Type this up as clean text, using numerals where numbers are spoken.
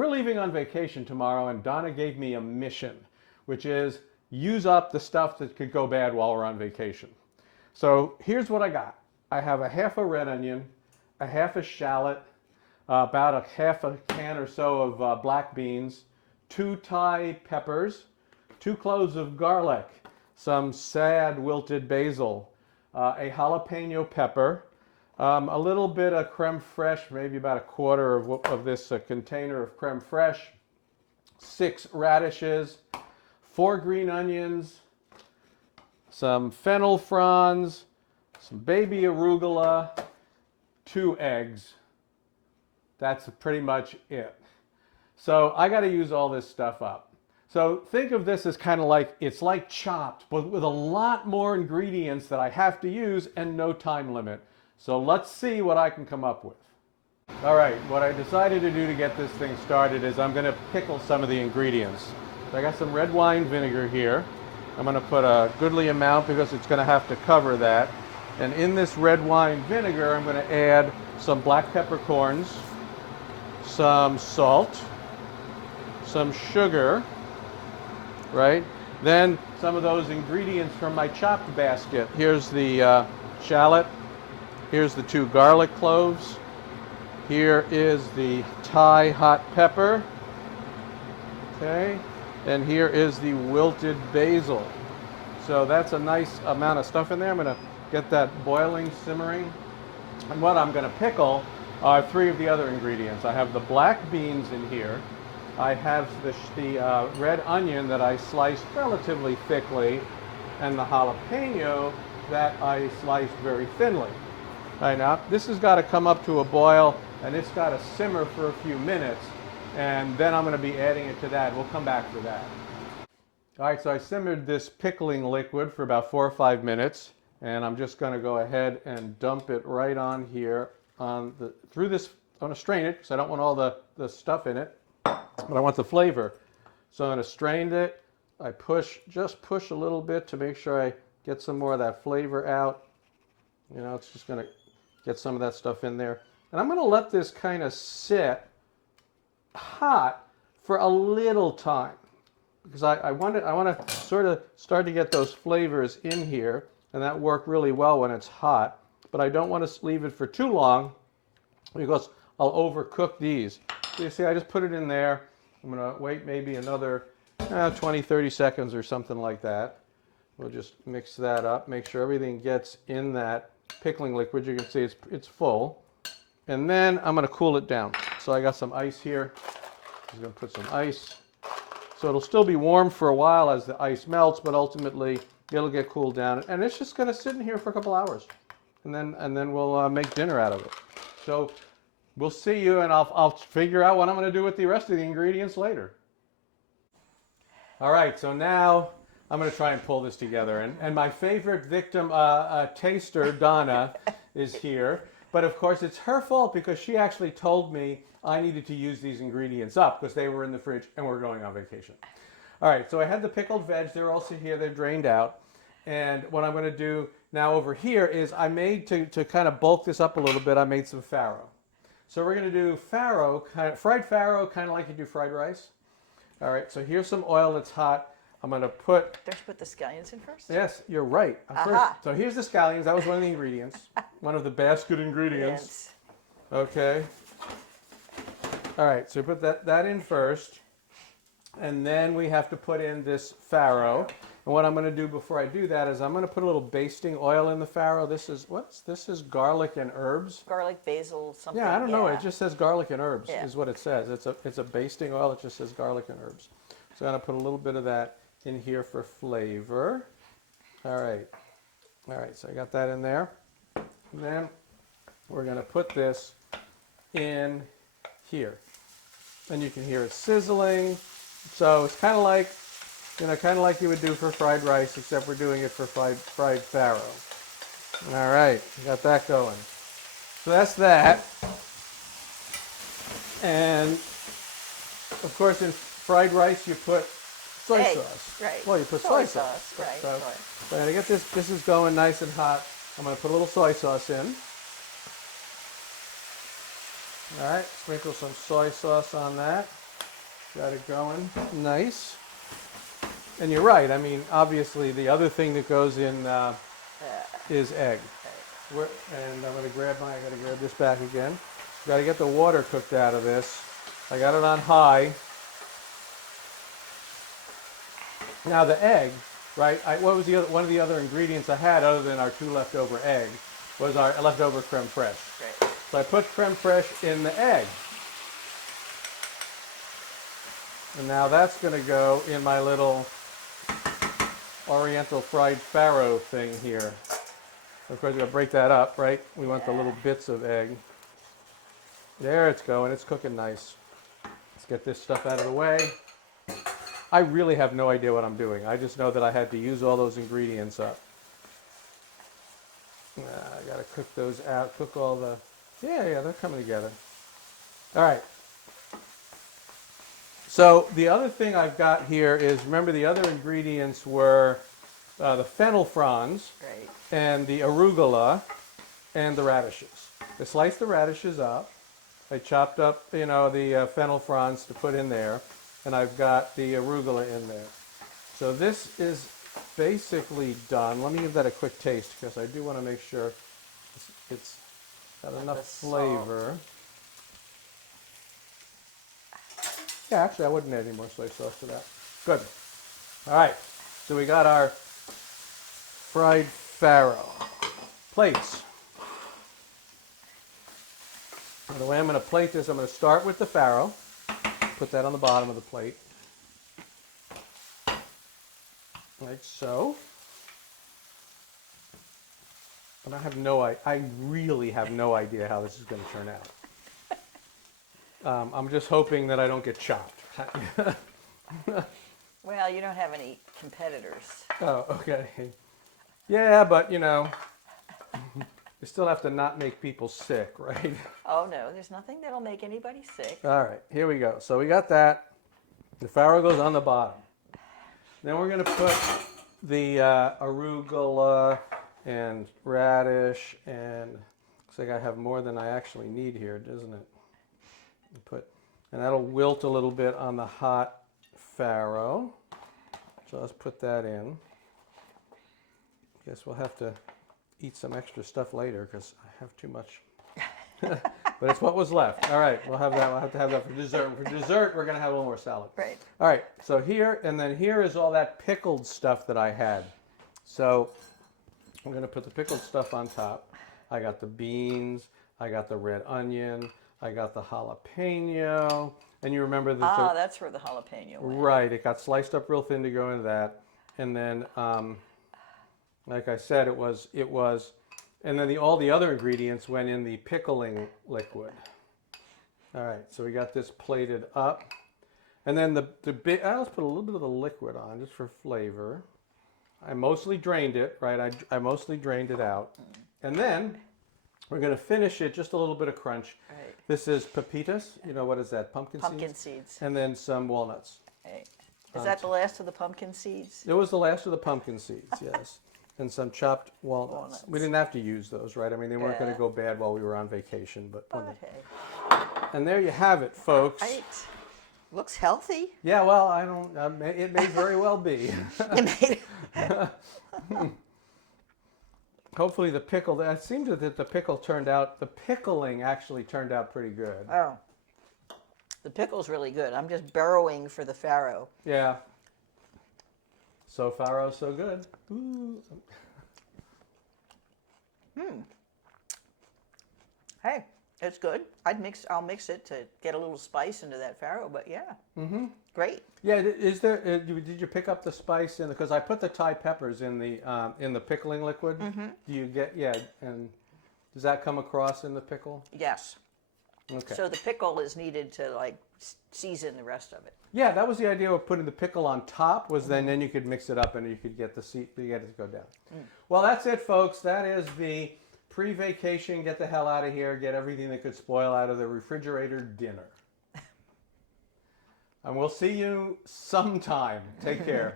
We're leaving on vacation tomorrow, and Donna gave me a mission, which is use up the stuff that could go bad while we're on vacation. So here's what I got. I have a half a red onion, a half a shallot, about a half a can or so of black beans, 2 Thai peppers, 2 cloves of garlic, some sad wilted basil, a jalapeno pepper, a little bit of creme fraiche, maybe about a quarter of this container of creme fraiche, 6 radishes, 4 green onions, some fennel fronds, some baby arugula, 2 eggs. That's pretty much it. So I got to use all this stuff up. So think of this as kind of like, it's like chopped, but with a lot more ingredients that I have to use and no time limit. So let's see what I can come up with. All right, what I decided to do to get this thing started is I'm going to pickle some of the ingredients. So I got some red wine vinegar here. I'm going to put a goodly amount because it's going to have to cover that. And in this red wine vinegar, I'm going to add some black peppercorns, some salt, some sugar, right? Then some of those ingredients from my chopped basket. Here's the shallot. Here's the 2 garlic cloves. Here is the Thai hot pepper. Okay. And here is the wilted basil. So that's a nice amount of stuff in there. I'm going to get that boiling, simmering. And what I'm going to pickle are 3 of the other ingredients. I have the black beans in here. I have the red onion that I sliced relatively thickly, and the jalapeno that I sliced very thinly. Right, now, this has got to come up to a boil, and it's got to simmer for a few minutes, and then I'm going to be adding it to that. We'll come back for that. All right, so I simmered this pickling liquid for about 4 or 5 minutes, and I'm just going to go ahead and dump it right on here through this. I'm going to strain it because I don't want all the stuff in it, but I want the flavor. So I'm going to strain it. I just push a little bit to make sure I get some more of that flavor out. You know, it's just going to get some of that stuff in there. And I'm going to let this kind of sit hot for a little time because I want to sort of start to get those flavors in here, and that works really well when it's hot. But I don't want to leave it for too long because I'll overcook these. So you see, I just put it in there. I'm going to wait maybe another 20, 30 seconds or something like that. We'll just mix that up, make sure everything gets in that pickling liquid. You can see it's full. And then I'm going to cool it down. So I got some ice here. I'm going to put some ice. So it'll still be warm for a while as the ice melts, but ultimately it'll get cooled down. And it's just going to sit in here for a couple hours. And then we'll make dinner out of it. So we'll see you, and I'll figure out what I'm going to do with the rest of the ingredients later. All right, so now I'm going to try and pull this together. And my favorite victim, taster, Donna, is here. But of course, it's her fault because she actually told me I needed to use these ingredients up because they were in the fridge and we're going on vacation. All right, so I had the pickled veg. They're also here. They're drained out. And what I'm going to do now over here is I made, to kind of bulk this up a little bit, I made some farro. So we're going to do farro, fried farro, kind of like you do fried rice. All right, so here's some oil that's hot. I'm going to put... Don't you put the scallions in first? Yes, you're right. So here's the scallions. That was one of the ingredients. One of the basket ingredients. Okay. All right, so put that in first. And then we have to put in this farro. And what I'm going to do before I do that is I'm going to put a little basting oil in the farro. This is garlic and herbs. Garlic, basil, something. Yeah, I don't know. It just says garlic and herbs is what it says. It's a basting oil. It just says garlic and herbs. So I'm going to put a little bit of that in here for flavor. All right, so I got that in there. And then we're going to put this in here. And you can hear it sizzling. So it's kind of like you would do for fried rice, except we're doing it for fried farro. All right, got that going. So that's that. And of course, in fried rice, you put soy sauce. Right. Well, you put soy sauce. Right. So I'm going to get this is going nice and hot. I'm going to put a little soy sauce in. All right, sprinkle some soy sauce on that. Got it going. Nice. And you're right. I mean, obviously, the other thing that goes in is egg. And I'm going to grab I got to grab this back again. Got to get the water cooked out of this. I got it on high. Now the egg, right? What was one of the other ingredients I had other than our 2 leftover eggs was our leftover creme fraiche. Right. So I put creme fraiche in the egg. And now that's going to go in my little Oriental fried farro thing here. Of course, we're going to break that up, right? We want the little bits of egg. There it's going. It's cooking nice. Let's get this stuff out of the way. I really have no idea what I'm doing. I just know that I had to use all those ingredients up. I got to cook those out. Cook all the... Yeah, they're coming together. All right. So the other thing I've got here is, remember the other ingredients were the fennel fronds and the arugula and the radishes. I sliced the radishes up. I chopped up, the fennel fronds to put in there, and I've got the arugula in there. So this is basically done. Let me give that a quick taste because I do want to make sure it's got enough flavor. Yeah, actually, I wouldn't add any more soy sauce to that. Good. All right. So we got our fried farro. Plates. And the way I'm going to plate this, I'm going to start with the farro. Put that on the bottom of the plate. Like so. And I really have no idea how this is going to turn out. I'm just hoping that I don't get chopped. Well, you don't have any competitors. Oh, okay. Yeah, but you still have to not make people sick, right? Oh, no, there's nothing that'll make anybody sick. All right, here we go. So we got that. The farro goes on the bottom. Then we're going to put the arugula and radish, and looks like I have more than I actually need here, doesn't it? And that'll wilt a little bit on the hot farro. So let's put that in. Guess we'll have to eat some extra stuff later because I have too much. But it's what was left. All right, we'll have that. We'll have to have that for dessert. For dessert, we're going to have a little more salad. Right. All right, so here, and then here is all that pickled stuff that I had. So I'm going to put the pickled stuff on top. I got the beans. I got the red onion. I got the jalapeno, and you remember that. That's where the jalapeno went. Right, it got sliced up real thin to go into that, and then, like I said, it was, and then all the other ingredients went in the pickling liquid. All right, so we got this plated up, and then I just put a little bit of the liquid on just for flavor. I mostly drained it, right? I mostly drained it out, and then we're going to finish it, just a little bit of crunch. Right. This is pepitas. What is that? Pumpkin seeds? Pumpkin seeds. And then some walnuts. Right. Is that the last of the pumpkin seeds? It was the last of the pumpkin seeds, yes. And some chopped walnuts. We didn't have to use those, right? I mean, they weren't going to go bad while we were on vacation. But hey. And there you have it, folks. Right. Looks healthy. Yeah, well, it may very well be. Hopefully the pickle, it seems that the pickling actually turned out pretty good. Oh. The pickle's really good. I'm just burrowing for the farro. Yeah. So farro, so good. Ooh. Hey, it's good. I'll mix it to get a little spice into that farro, but yeah. Mm-hmm. Great. Yeah, did you pick up the spice in because I put the Thai peppers in the pickling liquid? Mm-hmm. Do you get and does that come across in the pickle? Yes. Okay. So the pickle is needed to season the rest of it. Yeah, that was the idea of putting the pickle on top. Was then you could mix it up and you could get it to go down. Well, that's it, folks. That is the pre-vacation. Get the hell out of here. Get everything that could spoil out of the refrigerator dinner. And we'll see you sometime. Take care.